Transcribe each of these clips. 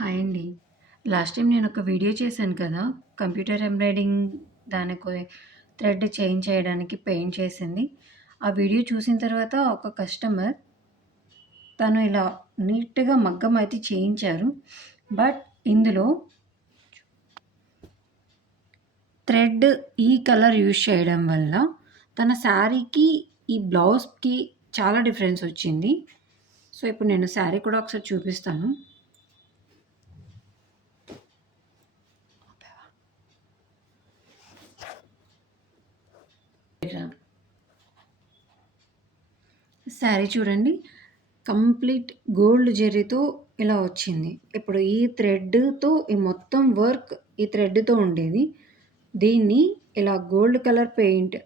Hi అండి. Last time నేనొక video చేశాను కదా! కంప్యూటర్ ఎంబ్రాయిడింగ్ దానికి థ్రెడ్ చేంజ్ చేయడానికి పెయింట్ చేసింది. ఆ వీడియో చూసిన తర్వాత ఒక కస్టమర్ తను ఇలా నీట్‌గా మగ్గం అయితే చేయించారు. బట్ ఇందులో థ్రెడ్ ఈ కలర్ యూజ్ చేయడం వల్ల తన శారీకి, ఈ బ్లౌజ్‌కి చాలా డిఫరెన్స్ వచ్చింది. సో, ఇప్పుడు నేను శారీ కూడా ఒకసారి చూపిస్తాను. శారీ చూడండి. కంప్లీట్ గోల్డ్ జరీతో ఇలా వచ్చింది. ఇప్పుడు ఈ థ్రెడ్‌తో ఈ మొత్తం వర్క్ ఈ థ్రెడ్‌తో ఉండేది. దీన్ని ఇలా గోల్డ్ కలర్ పెయింట్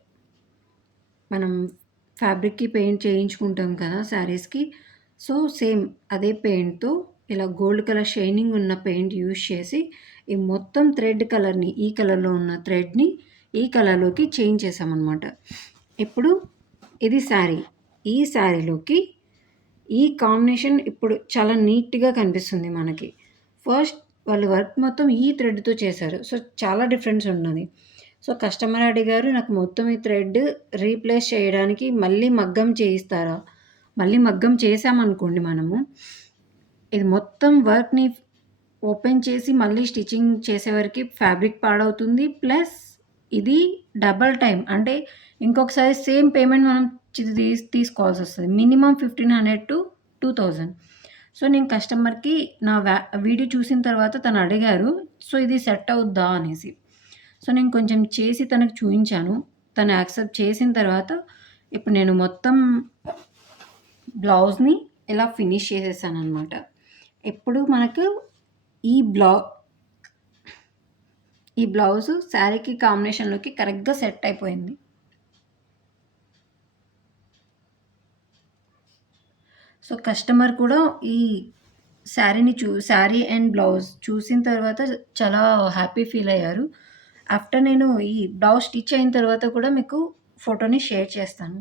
మనం ఫ్యాబ్రిక్‌కి పెయింట్ చేయించుకుంటాం కదా! శారీస్‌కి. సో, సేమ్ అదే పెయింట్‌తో ఇలా గోల్డ్ కలర్ షైనింగ్ ఉన్న పెయింట్ యూజ్ చేసి ఈ మొత్తం థ్రెడ్ కలర్‌ని ఈ కలర్‌లో ఉన్న థ్రెడ్‌ని ఈ కలర్‌లోకి చేంజ్ చేశామనమాట. ఇప్పుడు ఇది శారీ. ఈ శారీలోకి ఈ కాంబినేషన్ ఇప్పుడు చాలా నీట్‌గా కనిపిస్తుంది మనకి. ఫస్ట్ వాళ్ళు వర్క్ మొత్తం ఈ థ్రెడ్‌తో చేశారు. సో, చాలా డిఫరెన్స్ ఉన్నది. సో, కస్టమర్ అడిగారు, నాకు మొత్తం ఈ థ్రెడ్ రీప్లేస్ చేయడానికి మళ్ళీ మగ్గం చేయిస్తారా? మళ్ళీ మగ్గం చేశామనుకోండి మనము, ఇది మొత్తం వర్క్‌ని ఓపెన్ చేసి మళ్ళీ స్టిచ్చింగ్ చేసేవరకి ఫ్యాబ్రిక్ పాడవుతుంది. ప్లస్ ఇది డబల్ టైమ్ అంటే ఇంకొకసారి సేమ్ పేమెంట్ మనం తీసుకోవాల్సొస్తది. మినిమమ్ 1500-2000. సో, నేను కస్టమర్‌కి నా వీడియో చూసిన తర్వాత తను అడిగారు. సో, ఇది సెట్ అవుద్దా అనేసి. సో, నేను కొంచెం చేసి తనకు చూయించాను. తను యాక్సెప్ట్ చేసిన తర్వాత ఇప్పుడు నేను మొత్తం బ్లౌజ్‌ని ఇలా ఫినిష్ చేసేసాననమాట. ఇప్పుడు మనకు ఈ ఈ బ్లౌజు శారీకి కాంబినేషన్‌లోకి కరెక్ట్‌గా సెట్ అయిపోయింది. సో, కస్టమర్ కూడా ఈ శారీ అండ్ బ్లౌజ్ చూసిన తర్వాత చాలా హ్యాపీ ఫీల్ అయ్యారు. ఆఫ్టర్ నేను ఈ బ్లౌజ్ స్టిచ్ అయిన తర్వాత కూడా మీకు ఫోటోని షేర్ చేస్తాను.